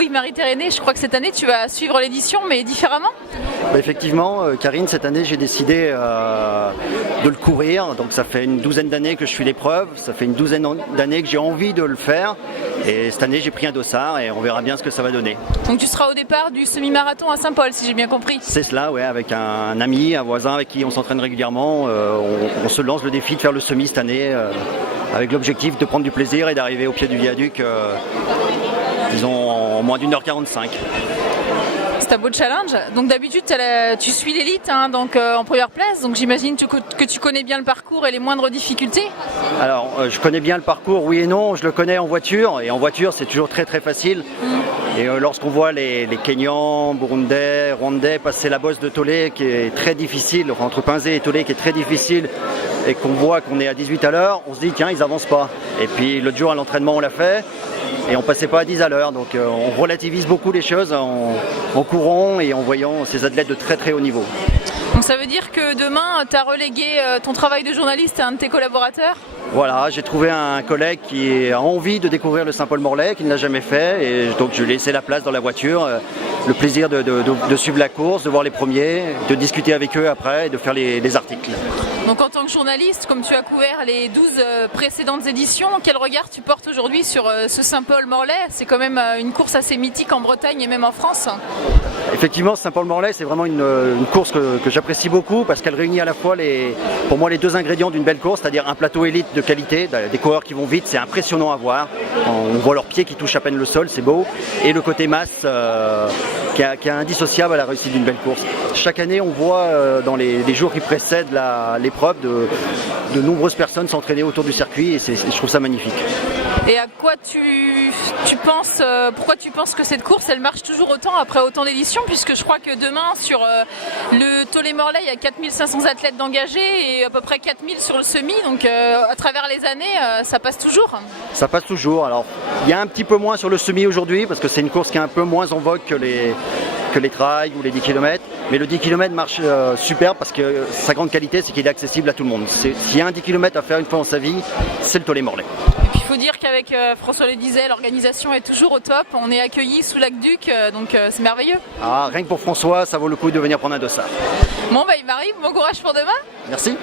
Oui, Marie-Thérénée, je crois que cette année tu vas suivre l'édition, mais différemment. Effectivement, Karine, cette année j'ai décidé de le courir. Donc ça fait une douzaine d'années que je suis l'épreuve, ça fait une douzaine d'années que j'ai envie de le faire. Et cette année j'ai pris un dossard et on verra bien ce que ça va donner. Donc tu seras au départ du semi-marathon à Saint-Paul, si j'ai bien compris. C'est cela, ouais, avec un ami, un voisin avec qui on s'entraîne régulièrement. On se lance le défi de faire le semi cette année avec l'objectif de prendre du plaisir et d'arriver au pied du viaduc, disons en moins d'1h45. C'est un beau challenge. Donc d'habitude tu suis l'élite donc en première place, donc j'imagine que tu connais bien le parcours et les moindres difficultés. Alors je connais bien le parcours, oui et non, je le connais en voiture, et en voiture c'est toujours très très facile. Et lorsqu'on voit les Kenyans, Burundais, Rwandais passer la bosse de Tolé qui est très difficile, enfin, entre Pinzé et Tolé qui est très difficile, et qu'on voit qu'on est à 18 à l'heure, on se dit tiens ils avancent pas. Et puis l'autre jour à l'entraînement on l'a fait, et on passait pas à 10 à l'heure, donc on relativise beaucoup les choses en courant et en voyant ces athlètes de très très haut niveau. Donc ça veut dire que demain tu as relégué ton travail de journaliste à un de tes collaborateurs? Voilà, j'ai trouvé un collègue qui a envie de découvrir le Saint-Paul-Morlaix, qui ne l'a jamais fait, et donc je lui ai laissé la place dans la voiture, le plaisir de suivre la course, de voir les premiers, de discuter avec eux après et de faire les articles. Donc en tant que journaliste, comme tu as couvert les 12 précédentes éditions, quel regard tu portes aujourd'hui sur ce Saint-Paul-Morlaix? C'est quand même une course assez mythique en Bretagne et même en France. Effectivement, Saint-Paul-Morlaix, c'est vraiment une course que j'apprécie beaucoup parce qu'elle réunit à la fois pour moi les deux ingrédients d'une belle course, c'est-à-dire un plateau élite de qualité, des coureurs qui vont vite, c'est impressionnant à voir. On voit leurs pieds qui touchent à peine le sol, c'est beau. Et le côté masse qui est indissociable à la réussite d'une belle course. Chaque année, on voit dans les jours qui précèdent l'épreuve de nombreuses personnes s'entraîner autour du circuit, et je trouve ça magnifique. Et à quoi tu penses, pourquoi tu penses que cette course elle marche toujours autant après autant d'éditions, puisque je crois que demain sur le Tolé-Morlaix il y a 4500 athlètes d'engagés et à peu près 4000 sur le semi, donc à travers les années ça passe toujours. Ça passe toujours, alors il y a un petit peu moins sur le semi aujourd'hui parce que c'est une course qui est un peu moins en vogue que les trails ou les 10 km, mais le 10 km marche super parce que sa grande qualité c'est qu'il est accessible à tout le monde. S'il y a un 10 km à faire une fois dans sa vie, c'est le Tolé-Morlaix. Il faut dire qu'avec François le disait, l'organisation est toujours au top, on est accueillis sous l'Aqueduc, donc c'est merveilleux. Ah, rien que pour François, ça vaut le coup de venir prendre un dossard. Bon bah il m'arrive, bon courage pour demain. Merci.